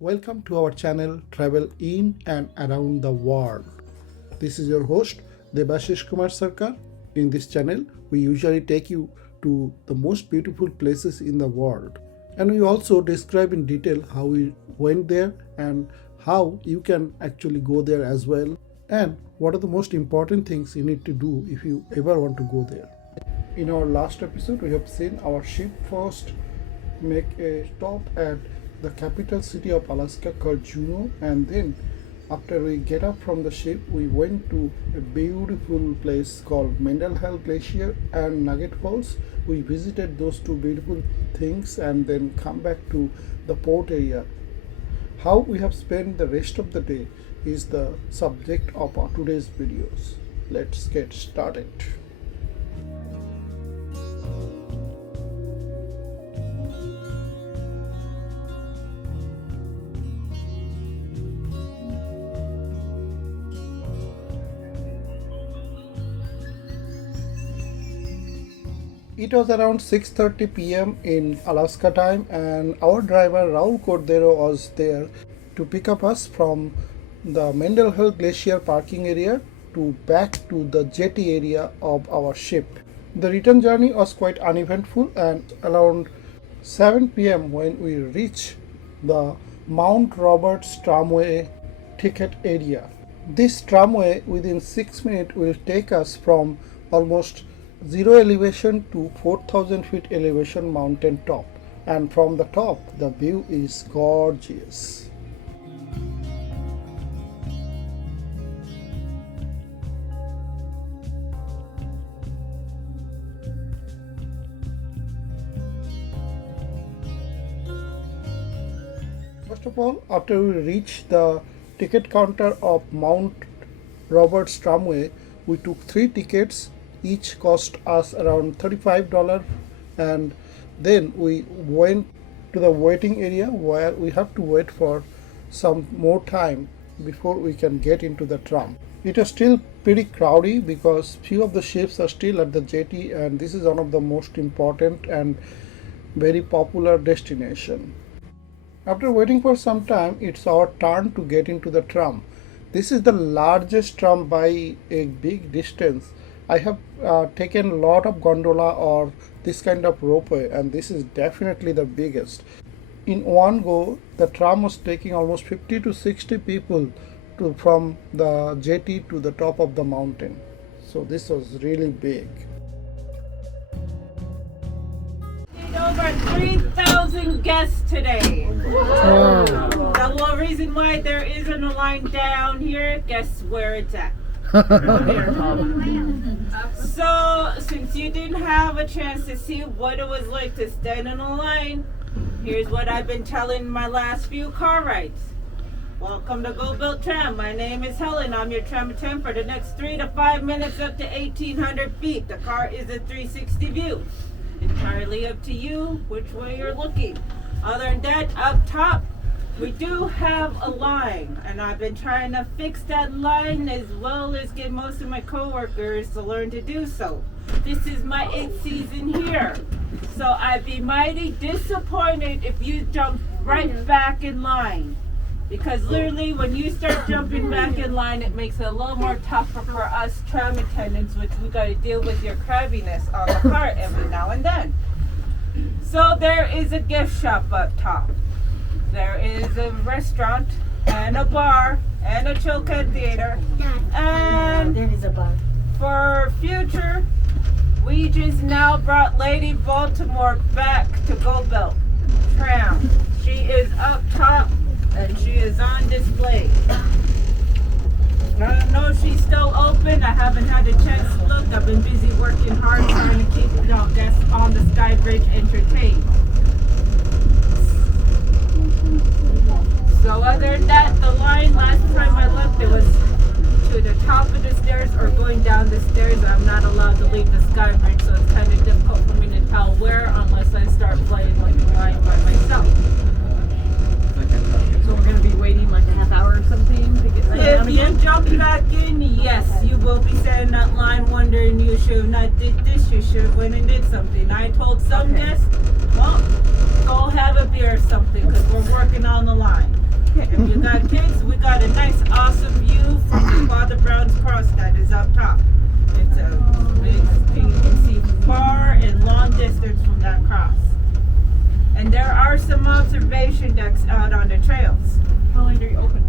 Welcome to our channel Travel in and Around the World. This is your host Debashish Kumar Sarkar. In this channel, we usually take you to the most beautiful places in the world. And we also describe in detail how we went there and how you can actually go there as well. And what are the most important things you need to do if you ever want to go there. In our last episode, we have seen our ship first make a stop at the capital city of Alaska called Juneau, and then after we get up from the ship we went to a beautiful place called Mendenhall Glacier and Nugget Falls. We visited those two beautiful things and then come back to the port area. How we have spent the rest of the day is the subject of our today's videos. Let's get started. It was around 6:30 p.m. in Alaska time, and our driver Raul Cordero was there to pick up us from the Mendenhall Glacier parking area to back to the jetty area of our ship. The return journey was quite uneventful, and around 7 p.m. when we reached the Mount Roberts Tramway ticket area. This tramway within 6 minutes will take us from almost zero elevation to 4,000 feet elevation mountain top, and from the top the view is gorgeous. First of all, after we reached the ticket counter of Mount Roberts Tramway, we took 3 tickets. Each cost us around $35, and then we went to the waiting area where we have to wait for some more time before we can get into the tram. It was still pretty crowded because few of the ships are still at the jetty, and this is one of the most important and very popular destination. After waiting for some time, it's our turn to get into the tram. This is the largest tram by a big distance. I have taken a lot of gondola or this kind of ropeway, and this is definitely the biggest. In one go, the tram was taking almost 50 to 60 people from the jetty to the top of the mountain. So this was really big. Over 3,000 guests today. Wow. The whole reason why there isn't a line down here, guess where it's at? So, since you didn't have a chance to see what it was like to stand in a line, here's what I've been telling my last few car rides. Welcome to Goldbelt Tram. My name is Helen. I'm your tram attendant for the next 3 to 5 minutes up to 1,800 feet. The car is a 360 view. Entirely up to you which way you're looking. Other than that, up top, we do have a line, and I've been trying to fix that line as well as get most of my coworkers to learn to do so. This is my 8th season here, so I'd be mighty disappointed if you jump right back in line, because literally when you start jumping back in line, it makes it a little more tougher for us tram attendants, which we got to deal with your crabbiness on the cart every now and then. So there is a gift shop up top. There is a restaurant and a bar and a Chilkat theater, and there is a bar. For future, we just now brought Lady Baltimore back to Goldbelt Tram. She is up top and she is on display. I don't know if she's still open. I haven't had a chance to look. I've been busy working hard trying to keep the guests on the Sky Bridge entertained. So other than that, the line last time I looked, it was to the top of the stairs or going down the stairs. I'm not allowed to leave the Sky Bridge, so it's kind of difficult for me to tell where unless I start playing like a line by myself. So we're going to be waiting like a half hour or something to get laid down If you again? jump back in, yes, you will be standing in that line wondering you should have not did this, you should have went and did something. I told some guests, well, go have a beer or something because we're working on the line. up top. It's a big thing. You can see far and long distance from that cross. And there are some observation decks out on the trails. How late are you open?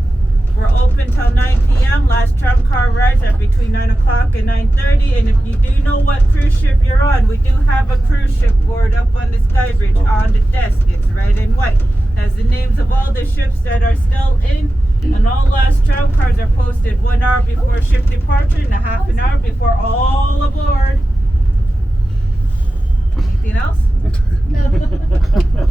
We're open till 9 p.m. Last tram car rides at between 9 o'clock and 9:30. And if you do know what cruise ship you're on, we do have a cruise ship board up on the sky bridge on the desk. It's red and white. Has the names of all the ships that are still in. And all last tram cars are posted 1 hour before ship departure and a half an hour before all aboard. Anything else?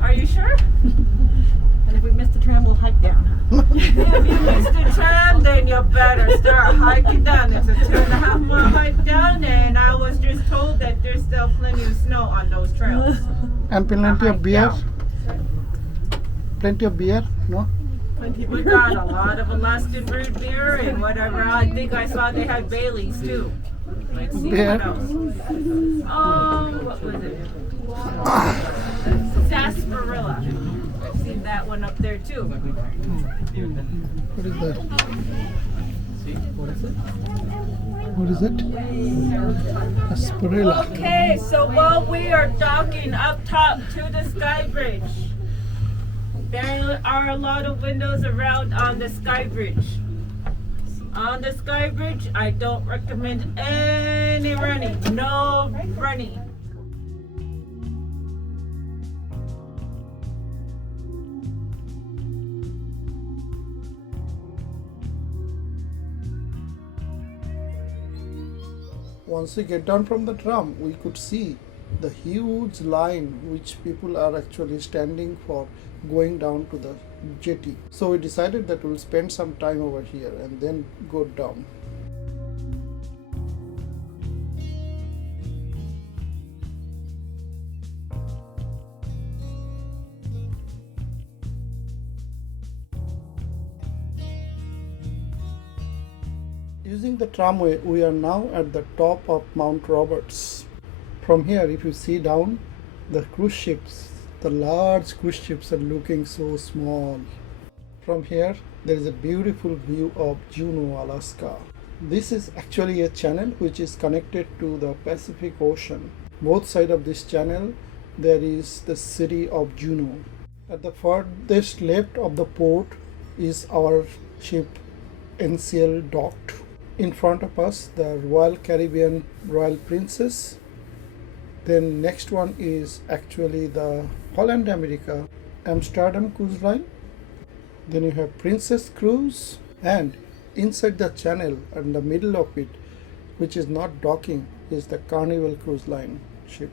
Are you sure? And if we miss the tram, we'll hike down. If you missed the tram, then you better start hiking down. It's a 2.5 mile hike down, and I was just told that there's still plenty of snow on those trails. And plenty of beer. Plenty of beer, no? We got a lot of Alaskan root beer and whatever. I think I saw they had Baileys too. Let's see Beer. what else. What was it? Sarsaparilla. I've seen that one up there too. What is that? What is it? Asperilla. Okay, so while we are docking up top to the sky bridge, there are a lot of windows around on the sky bridge. On the sky bridge, I don't recommend any running. No running. Once we get down from the tram, we could see the huge line which people are actually standing for going down to the jetty. So we decided that we'll spend some time over here and then go down. Using the tramway, we are now at the top of Mount Roberts. From here, if you see down, the cruise ships, the large cruise ships are looking so small. From here, there is a beautiful view of Juneau, Alaska. This is actually a channel which is connected to the Pacific Ocean. Both sides of this channel, there is the city of Juneau. At the farthest left of the port is our ship NCL docked. In front of us, the Royal Caribbean Royal Princess. Then next one is actually the Holland America Amsterdam Cruise Line. Then you have Princess Cruise, and inside the channel and the middle of it, which is not docking, is the Carnival Cruise Line ship.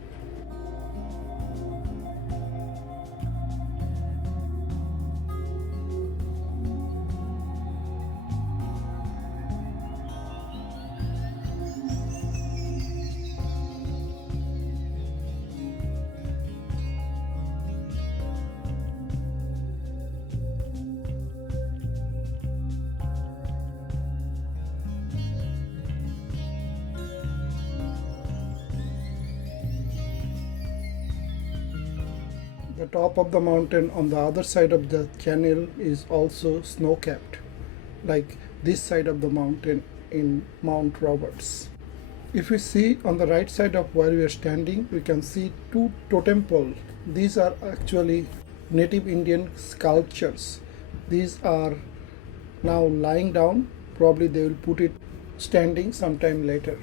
The top of the mountain on the other side of the channel is also snow-capped, like this side of the mountain in Mount Roberts. If we see on the right side of where we are standing, we can see two totem poles. These are actually native Indian sculptures. These are now lying down. Probably they will put it standing sometime later.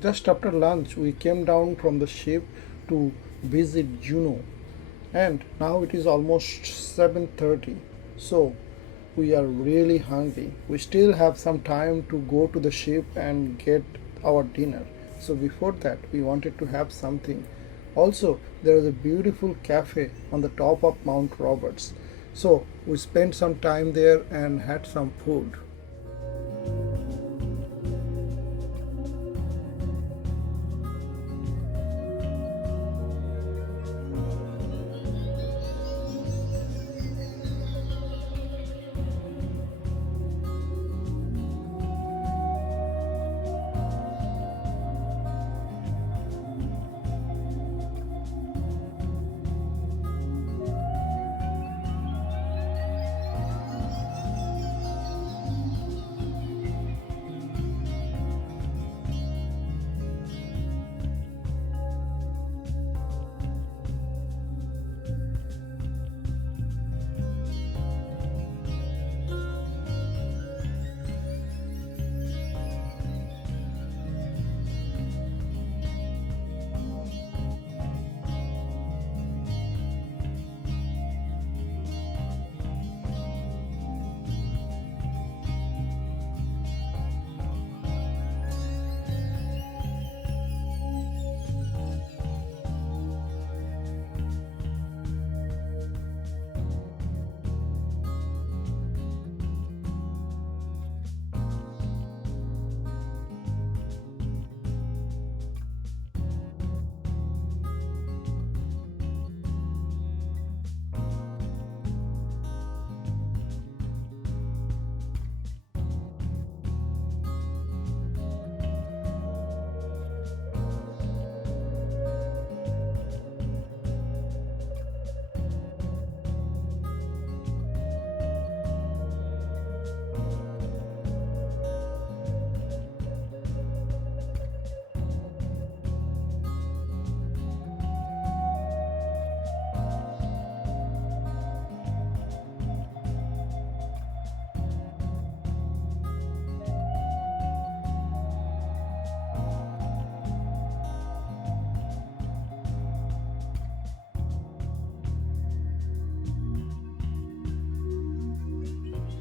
Just after lunch, we came down from the ship to visit Juneau. and now it is almost 7:30, so we are really hungry. We still have some time to go to the ship and get our dinner. So before that, we wanted to have something. Also, there is a beautiful cafe on the top of Mount Roberts. So we spent some time there and had some food.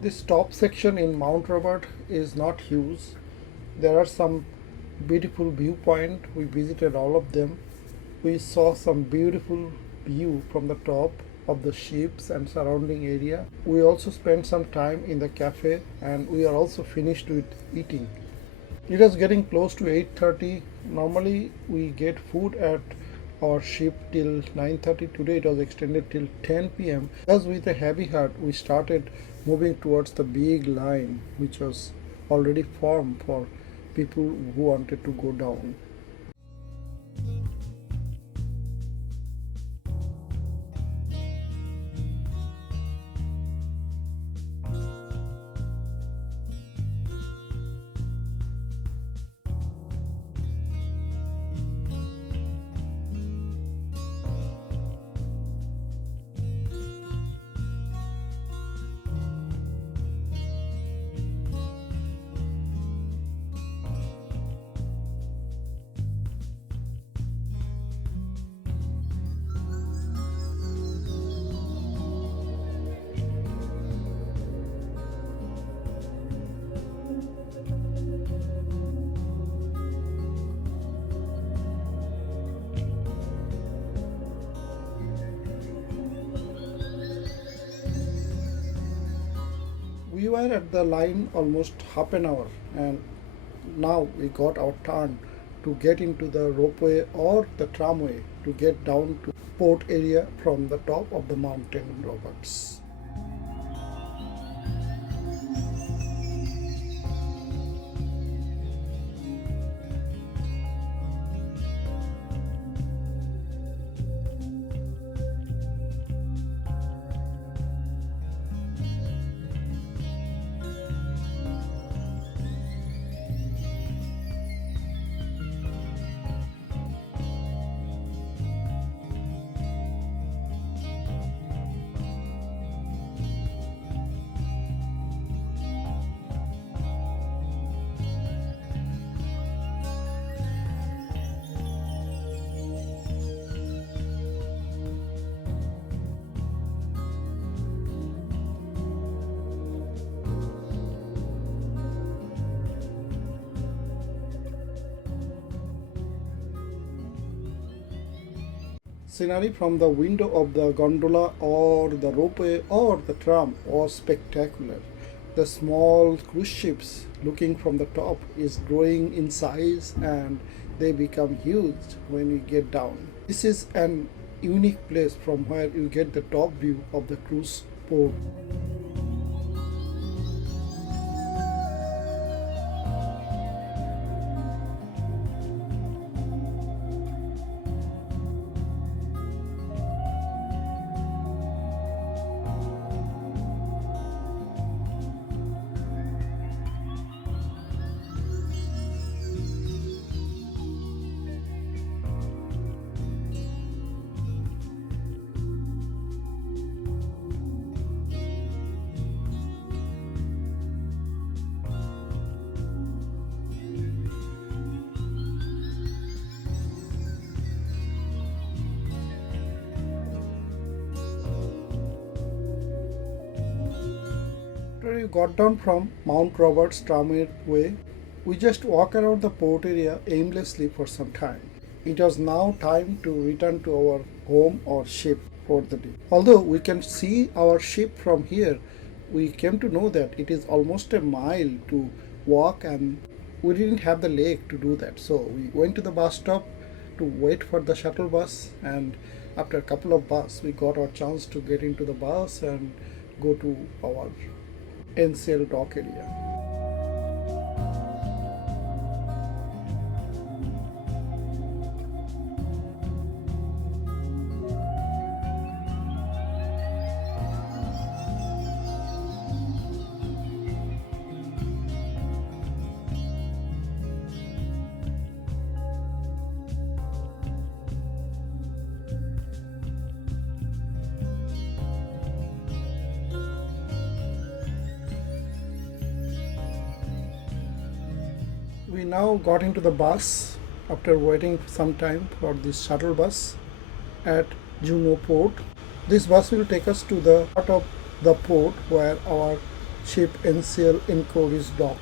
This top section in Mount Robert is not huge. There are some beautiful viewpoint. We visited all of them. We saw some beautiful view from the top of the ships and surrounding area. We also spent some time in the cafe and we are also finished with eating. It was getting close to 8:30. Normally we get food at our ship till 9:30. Today it was extended till 10 p.m. As with a heavy heart, we started moving towards the big line which was already formed for people who wanted to go down. We were at the line almost half an hour and now we got our turn to get into the ropeway or the tramway to get down to port area from the top of the mountain Roberts. Scenery from the window of the gondola or the ropeway or the tram was spectacular. The small cruise ships looking from the top is growing in size and they become huge when you get down. This is an unique place from where you get the top view of the cruise port. After you got down from Mount Roberts Tramway, we just walk around the port area aimlessly for some time. It was now time to return to our home or ship for the day. Although we can see our ship from here, we came to know that it is almost a mile to walk and we didn't have the leg to do that. So we went to the bus stop to wait for the shuttle bus, and after a couple of buses we got our chance to get into the bus and go to our NCL dock area. We now got into the bus after waiting some time for this shuttle bus at Juneau port. This bus will take us to the part of the port where our ship NCL Cruise is docked.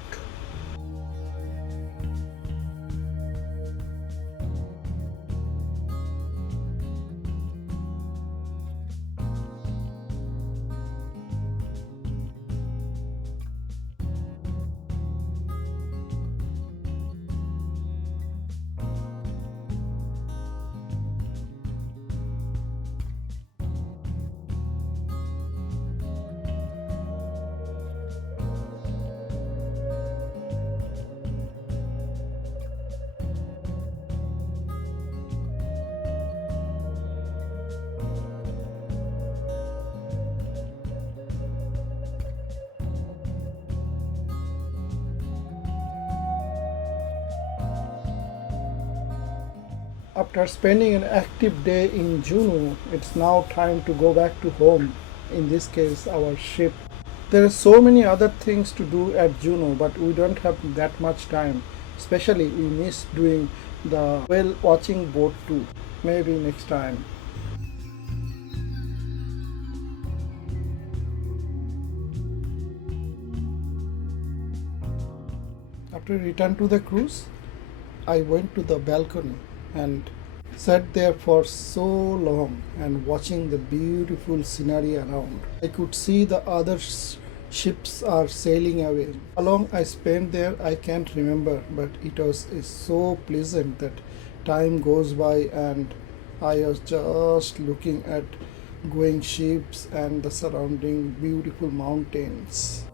After spending an active day in Juneau, it's now time to go back to home, in this case our ship. There are so many other things to do at Juneau, but we don't have that much time. Especially we miss doing the whale watching boat too. Maybe next time. After we returned to the cruise, I went to the balcony and sat there for so long and watching the beautiful scenery around. I could see the other ships are sailing away. How long I spent there I can't remember, but it was so pleasant that time goes by and I was just looking at going ships and the surrounding beautiful mountains.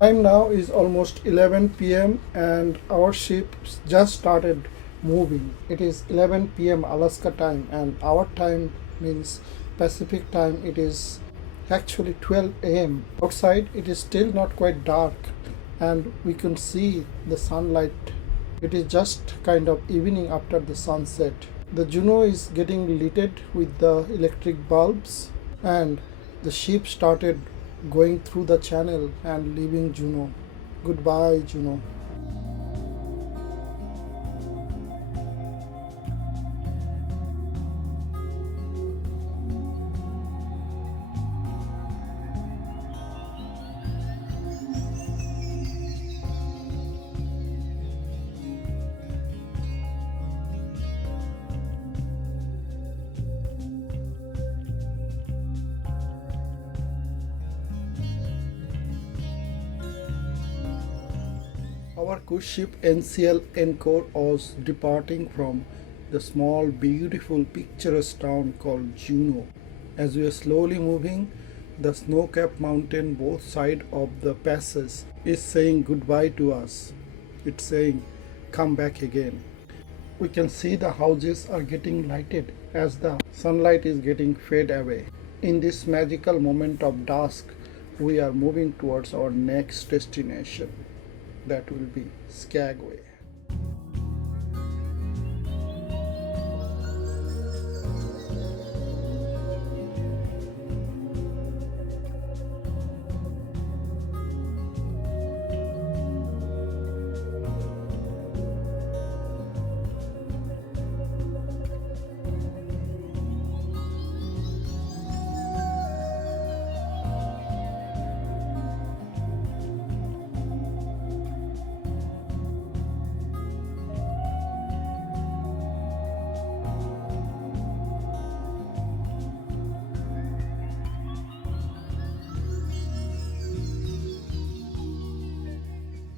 Time now is almost 11 p.m. and our ship just started moving. It is 11 p.m. Alaska time and our time means Pacific time. It is actually 12 a.m. Outside it is still not quite dark and we can see the sunlight. It is just kind of evening after the sunset. The Juneau is getting lit with the electric bulbs and the ship started going through the channel and leaving Juneau. Goodbye, Juneau. Our cruise ship NCL Encore was departing from the small, beautiful, picturesque town called Juneau. As we are slowly moving, the snow-capped mountain both sides of the passage is saying goodbye to us. It's saying, come back again. We can see the houses are getting lighted as the sunlight is getting fade away. In this magical moment of dusk, we are moving towards our next destination. That will be Skagway.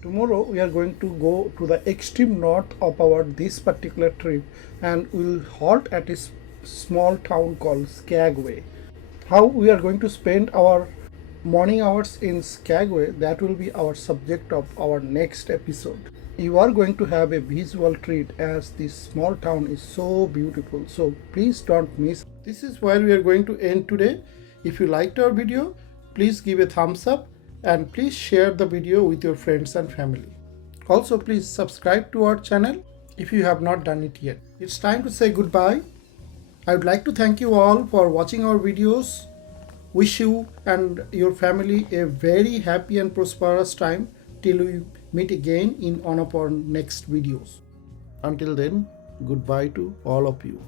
Tomorrow we are going to go to the extreme north of our this particular trip, and we will halt at a small town called Skagway. How we are going to spend our morning hours in Skagway, that will be our subject of our next episode. You are going to have a visual treat as this small town is so beautiful, so please don't miss. This is where we are going to end today. If you liked our video, please give a thumbs up and please share the video with your friends and family. Also, please subscribe to our channel if you have not done it yet. It's time to say goodbye. I would like to thank you all for watching our videos. Wish you and your family a very happy and prosperous time till we meet again in one of our next videos. Until then, goodbye to all of you.